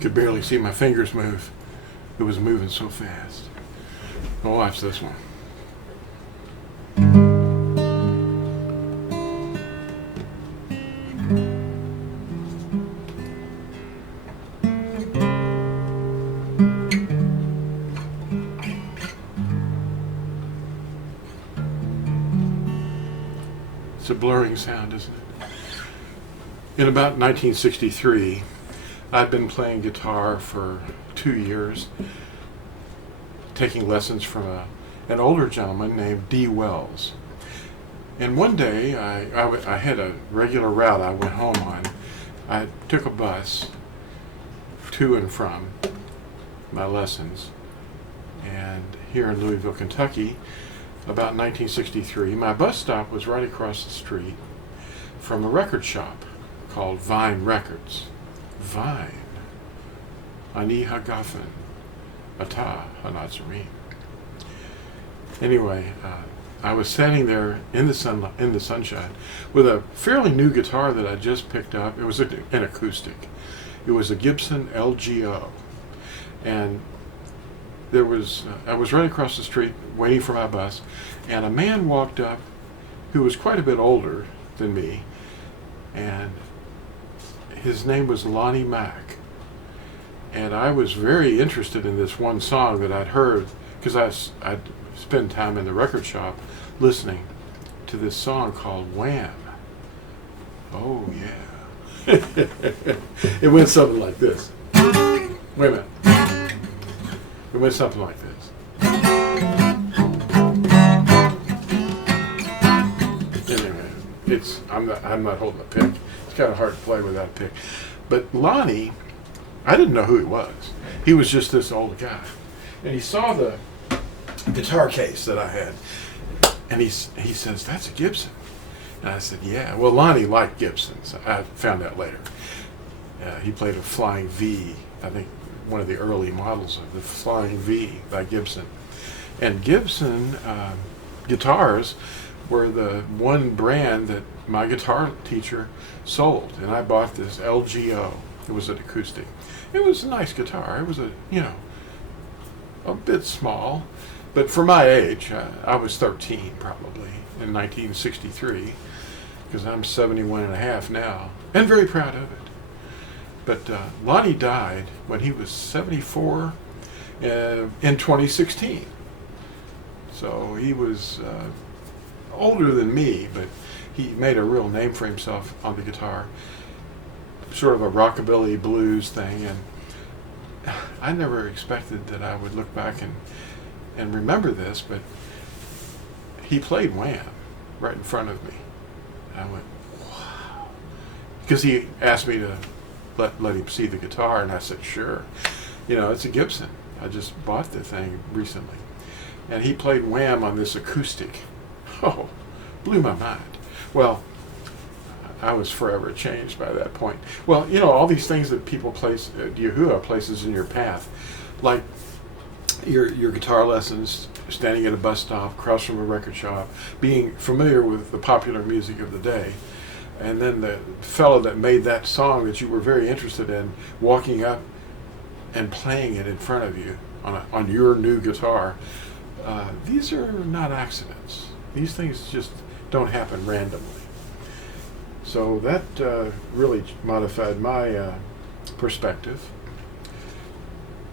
Could barely see my fingers move. It was moving so fast. Well, watch this one. It's a blurring sound, isn't it? In about 1963, I'd been playing guitar for 2 years, taking lessons from an older gentleman named D. Wells. And one day, I had a regular route I went home on. I took a bus to and from my lessons. And here in Louisville, Kentucky, about 1963, my bus stop was right across the street from a record shop called Vine Records. Vine. Ani Hagafen. Ata Natsarim. Anyway, I was standing there in the sunshine with a fairly new guitar that I just picked up. It was an acoustic. It was a Gibson LGO. And I was right across the street waiting for my bus, and a man walked up who was quite a bit older than me, and his name was Lonnie Mack. And I was very interested in this one song that I'd heard, because I'd spend time in the record shop listening to this song called Wham. Oh yeah. It went something like this. Wait a minute. It went something like this. Anyway, I'm not holding a pick. It's kind of hard to play without a pick. But Lonnie, I didn't know who he was. He was just this old guy. And he saw the guitar case that I had. And he says, "That's a Gibson." And I said, "Yeah." Well, Lonnie liked Gibsons. I found out later. He played a Flying V, I think one of the early models of the Flying V by Gibson. And Gibson guitars were the one brand that my guitar teacher sold. And I bought this LGO. It was an acoustic. It was a nice guitar. It was a bit small. But for my age, I was 13 probably in 1963, because I'm 71 and a half now, and very proud of it. But Lonnie died when he was 74 in 2016. So he was older than me, but he made a real name for himself on the guitar, sort of a rockabilly blues thing. And I never expected that I would look back and remember this, but he played Wham right in front of me. I went, wow. Because he asked me to let him see the guitar, and I said, sure. It's a Gibson. I just bought the thing recently. And he played Wham on this acoustic. Oh, blew my mind. Well, I was forever changed by that point. Well, all these things that people place, Yahuwah places in your path, like your guitar lessons, standing at a bus stop, across from a record shop, being familiar with the popular music of the day, and then the fellow that made that song that you were very interested in walking up and playing it in front of you on your new guitar. These are not accidents. These things just don't happen randomly. So that really modified my perspective,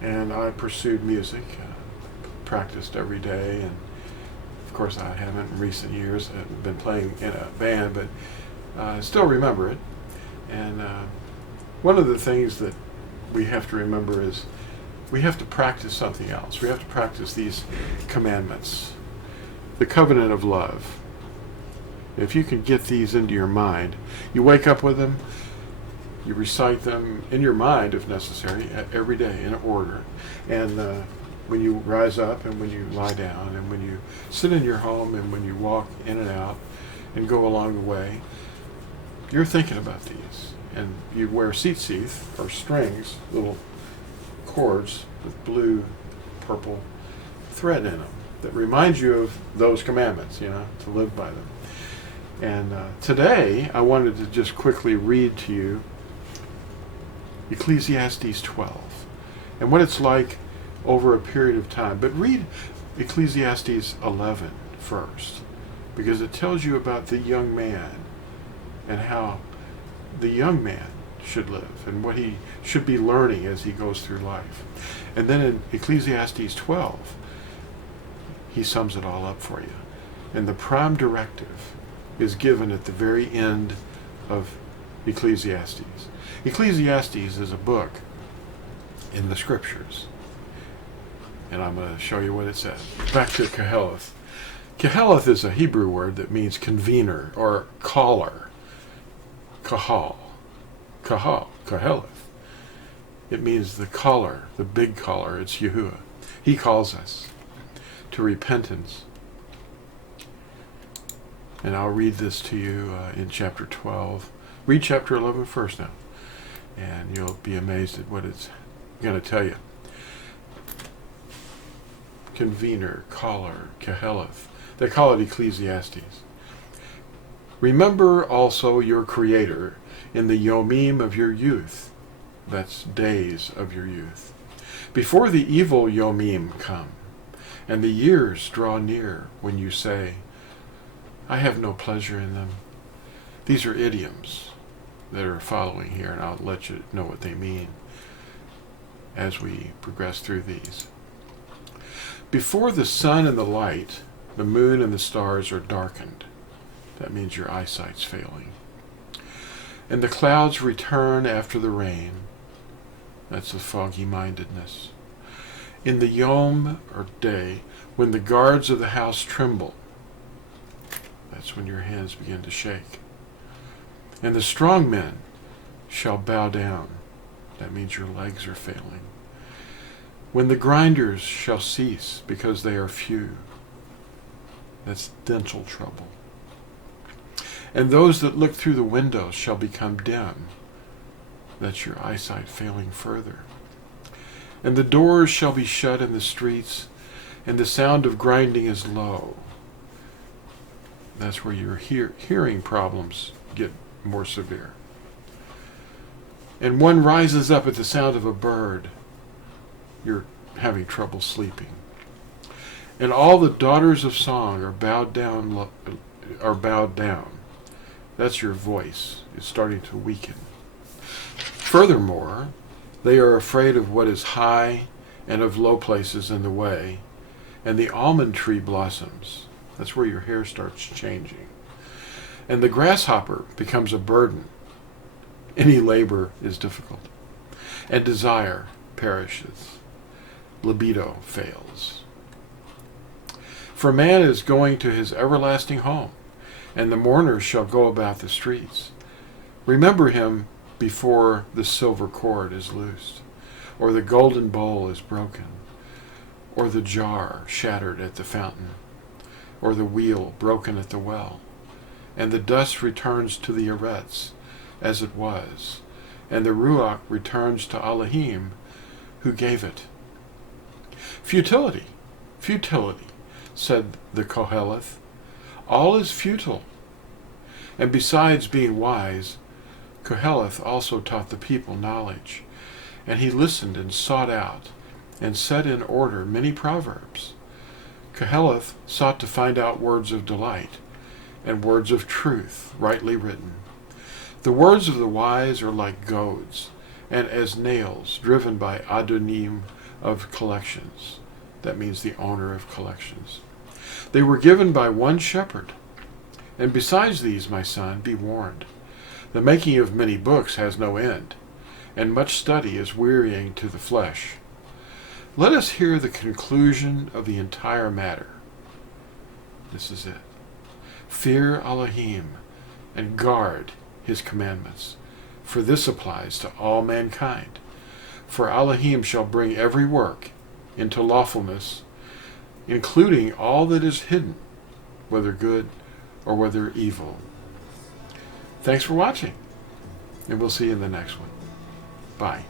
and I pursued music, practiced every day, and of course I haven't in recent years been playing in a band, but I still remember it. And one of the things that we have to remember is we have to practice something else. We have to practice these commandments, the covenant of love. If you can get these into your mind, you wake up with them, you recite them in your mind if necessary, every day in order. And when you rise up and when you lie down and when you sit in your home and when you walk in and out and go along the way, you're thinking about these. And you wear tzitzit, or strings, little cords with blue, purple thread in them that remind you of those commandments, to live by them. And today, I wanted to just quickly read to you Ecclesiastes 12 and what it's like over a period of time. But read Ecclesiastes 11 first, because it tells you about the young man and how the young man should live and what he should be learning as he goes through life. And then in Ecclesiastes 12, he sums it all up for you. And the Prime Directive is given at the very end of Ecclesiastes. Ecclesiastes is a book in the scriptures. And I'm going to show you what it says. Back to Koheleth. Koheleth is a Hebrew word that means convener or caller. Kahal. Koheleth. It means the caller, the big caller. It's Yahuwah. He calls us to repentance. And I'll read this to you in chapter 12. Read chapter 11 first now. And you'll be amazed at what it's going to tell you. Convener, caller, Koheleth. They call it Ecclesiastes. Remember also your Creator in the Yomim of your youth. That's days of your youth. Before the evil Yomim come, and the years draw near when you say, I have no pleasure in them. These are idioms that are following here, and I'll let you know what they mean as we progress through these. Before the sun and the light, the moon and the stars are darkened. That means your eyesight's failing. And the clouds return after the rain. That's the foggy-mindedness. In the yom, or day, when the guards of the house tremble, that's when your hands begin to shake. And the strong men shall bow down. That means your legs are failing. When the grinders shall cease because they are few. That's dental trouble. And those that look through the windows shall become dim. That's your eyesight failing further. And the doors shall be shut in the streets, and the sound of grinding is low. That's where your hearing problems get more severe. And one rises up at the sound of a bird. You're having trouble sleeping. And all the daughters of song are bowed down. That's your voice. It's starting to weaken. Furthermore, they are afraid of what is high and of low places in the way, and the almond tree blossoms. That's where your hair starts changing. And the grasshopper becomes a burden. Any labor is difficult. And desire perishes. Libido fails. For man is going to his everlasting home, and the mourners shall go about the streets. Remember him before the silver cord is loosed, or the golden bowl is broken, or the jar shattered at the fountain, or the wheel broken at the well, and the dust returns to the arets as it was, and the ruach returns to Alahim, who gave it. Futility, said the Koheleth. All is futile. And besides being wise, Koheleth also taught the people knowledge, and he listened and sought out, and set in order many proverbs. Koheleth sought to find out words of delight, and words of truth, rightly written. The words of the wise are like goads, and as nails driven by Adonim of collections. That means the owner of collections. They were given by one shepherd. And besides these, my son, be warned. The making of many books has no end, and much study is wearying to the flesh. Let us hear the conclusion of the entire matter. This is it. Fear Alahim and guard his commandments, for this applies to all mankind. For Alahim shall bring every work into lawfulness, including all that is hidden, whether good or whether evil. Thanks for watching, and we'll see you in the next one. Bye.